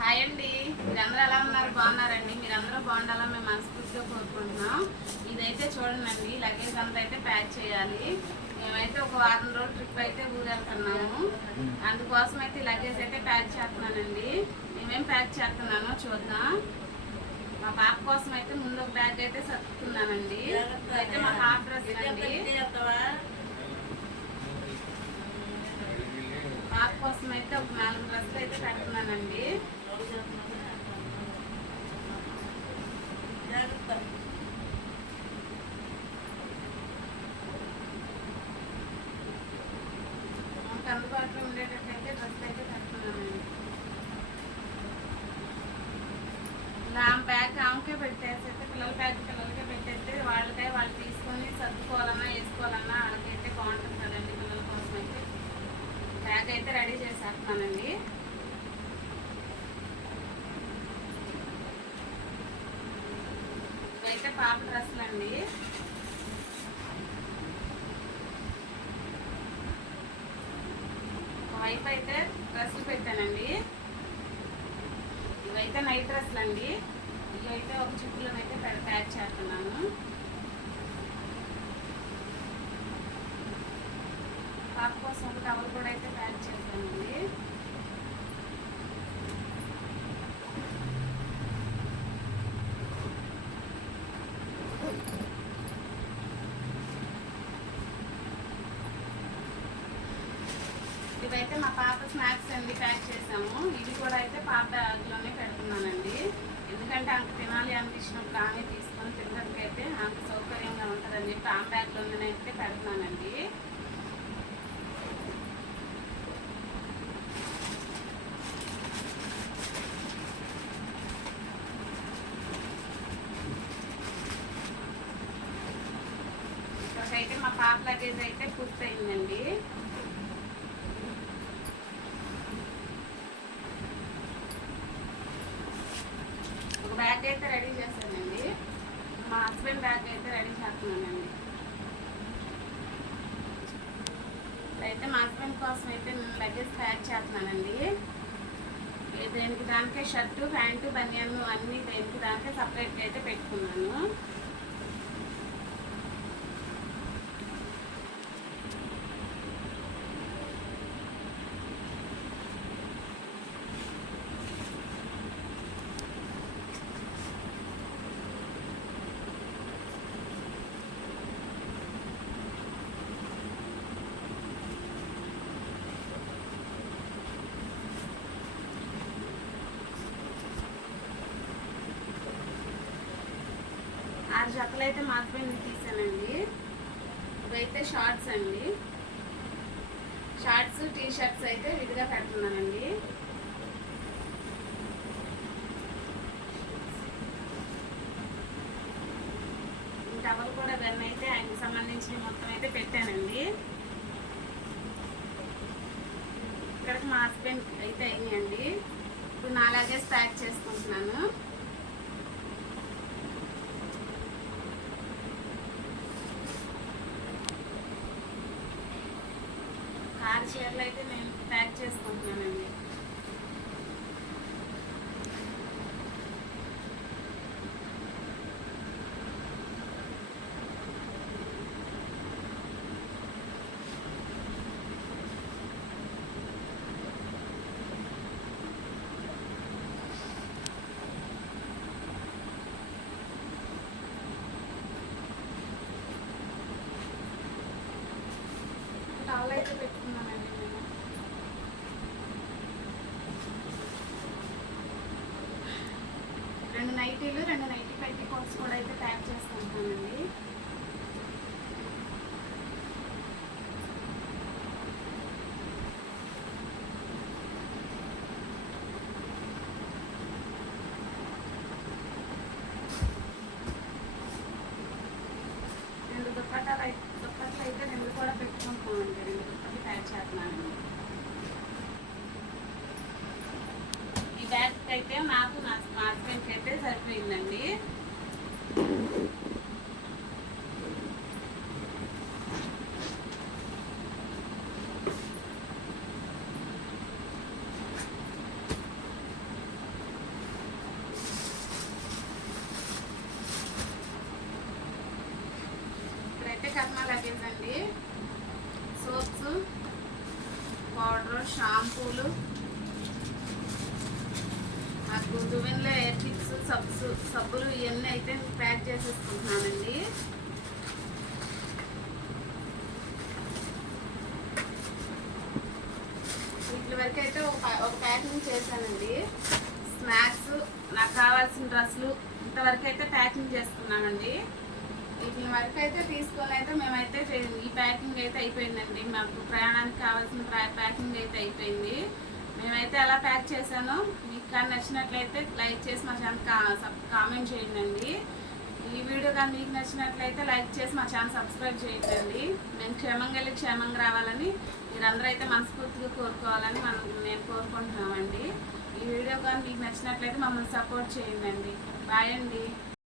Hi అండి, మీరందరూ ఎలా ఉన్నారు? బాగున్నారండి? మీరందరూ బాగుండాలని మేము మనస్ఫూర్తిగా కోరుకుంటున్నాం. ఇదైతే చూడండి, లగేజ్ అంతా అయితే ప్యాక్ చేయాలి. మేమైతే ఒక వారం రోజులు ట్రిప్ అయితే ఊరెళ్తున్నాము. అందుకోసం అయితే లగేజ్ అయితే ప్యాక్ చేస్తున్నానండి. మేమేం ప్యాక్ చేస్తున్నానో చూద్దాం. మా పాప కోసం అయితే ముందు ఒక బ్యాగ్ అయితే సర్దుకున్నానండి. ఇదైతే మా హాఫ్ డ్రెస్ అండి. పాప కోసం అయితే ఒక 4 డ్రెస్సులు అయితే పెడుతున్నానండి. మనకు అందుబాటులో ఉండేటట్టయితే డ్రెస్సులు అయితే పెడుతున్నానండి. ఇలా బ్యాగ్ ఆమెకే పెట్టేసి అయితే పిల్లల బ్యాగ్ పిల్లలకే పెట్టేస్తే వాళ్ళకై వాళ్ళు తీసుకొని సర్దుకోవాలన్నా వేసుకోవాలన్నా వాళ్ళకైతే బాగుంటుంది కదండి. పిల్లల కోసం అయితే బ్యాగ్ అయితే రెడీ చేసేస్తున్నానండి. ఇవైతే పాప డ్రెస్సులు అండి. ఒకవైపు అయితే డ్రెస్సులు పెట్టానండి. ఇవైతే నైట్ డ్రెస్సులు అండి. ఇవైతే ఒక చుట్టులను అయితే ప్యాక్ చేస్తున్నాను. పాప కోసం ఒక టవల్ కూడా అయితే ప్యాక్ చేస్తానండి. ఇవైతే మా పాప స్నాక్స్ అండి ప్యాక్ చేసాము. ఇది కూడా అయితే పాప బ్యాగ్లోనే పెడుతున్నానండి. ఎందుకంటే ఆమె తినాలి అనిపించినప్పుడు ఆమె తీసుకొని తినడానికైతే ఆమెకు సౌకర్యంగా ఉంటుందని చెప్పి ఆమె బ్యాగ్లోనే అయితే పెడుతున్నానండి. ఇక్కడికైతే మా పాప లగేజ్ అయితే పూర్తయిందండి. బ్యాగ్ అయితే రెడీ చేశానండి. మా హస్బెండ్ బ్యాగ్ అయితే రెడీ చేస్తున్నానండి. అయితే మా హస్బెండ్ కోసం అయితే నేను లగేజ్ ప్యాక్ చేస్తున్నానండి. దేనికి దానికే షర్టు ప్యాంటు బనియన్ను అన్నీ దేనికి దానికే సపరేట్గా అయితే పెట్టుకున్నాను. ఆరు జతలు అయితే మా హస్బెండ్ తీసానండి. ఇవైతే షార్ట్స్ అండి. షార్ట్స్ టీ షర్ట్స్ అయితే విడిగా పెడుతున్నానండి. టవల్ కూడా ఇవన్నీ అయితే ఆయనకి సంబంధించిన మొత్తం అయితే పెట్టానండి. ఇక్కడికి మా హస్బెండ్ అయితే అయినాయండి. ఇప్పుడు నా లగేజ్ ప్యాక్ చేసుకుంటున్నాను. కారు చీరలు అయితే నేను ప్యాక్ చేసుకుంటున్నానండి. టవల్ అయితే పెట్టుకున్నానండి నేను. రెండు నైటీలు 2 నైటీ పెట్టి కోట్స్ కూడా అయితే ప్యాక్ చేసుకుంటున్నానండి. దుప్పట్లు అయితే 2 కూడా పెట్టుకుంటున్నామండి. 2 దుప్పట్లు ప్యాక్ చేస్తున్నాను. ఈ బ్యాగ్ అయితే నాకు మా హస్బెండ్కి అయితే సరిపోయిందండి. కర్మ లగేజ్ అండి. సోప్స్, పౌడర్, షాంపూలు, నాకు దువ్వెనలో ఎయిర్ పిక్స్, సబ్బులు ఇవన్నీ అయితే ప్యాక్ చేసేసుకుంటున్నానండి. వీటి వరకు అయితే ఒక ప్యాకింగ్ చేశానండి. స్నాక్స్, నాకు కావాల్సిన డ్రెస్సులు ఇంతవరకు అయితే ప్యాకింగ్ చేసుకున్నామండి. వీటి వరకు అయితే తీసుకొని అయితే మేమైతే ఈ ప్యాకింగ్ అయితే అయిపోయిందండి. మాకు ప్రయాణానికి కావాల్సిన ప్యాకింగ్ అయితే అయిపోయింది. మేమైతే అలా ప్యాక్ చేశాను. మీకు కానీ నచ్చినట్లయితే లైక్ చేసి మా ఛానల్ కామెంట్ చేయండి. ఈ వీడియో కానీ మీకు నచ్చినట్లయితే లైక్ చేసి మా ఛానల్ సబ్స్క్రైబ్ చేయండి. మేము క్షేమంగా రావాలని మీరందరూ అయితే మనస్ఫూర్తిగా కోరుకోవాలని నేను కోరుకుంటున్నామండి. ఈ వీడియో కానీ మీకు నచ్చినట్లయితే మమ్మల్ని సపోర్ట్ చేయండి. బాయ్ అండి.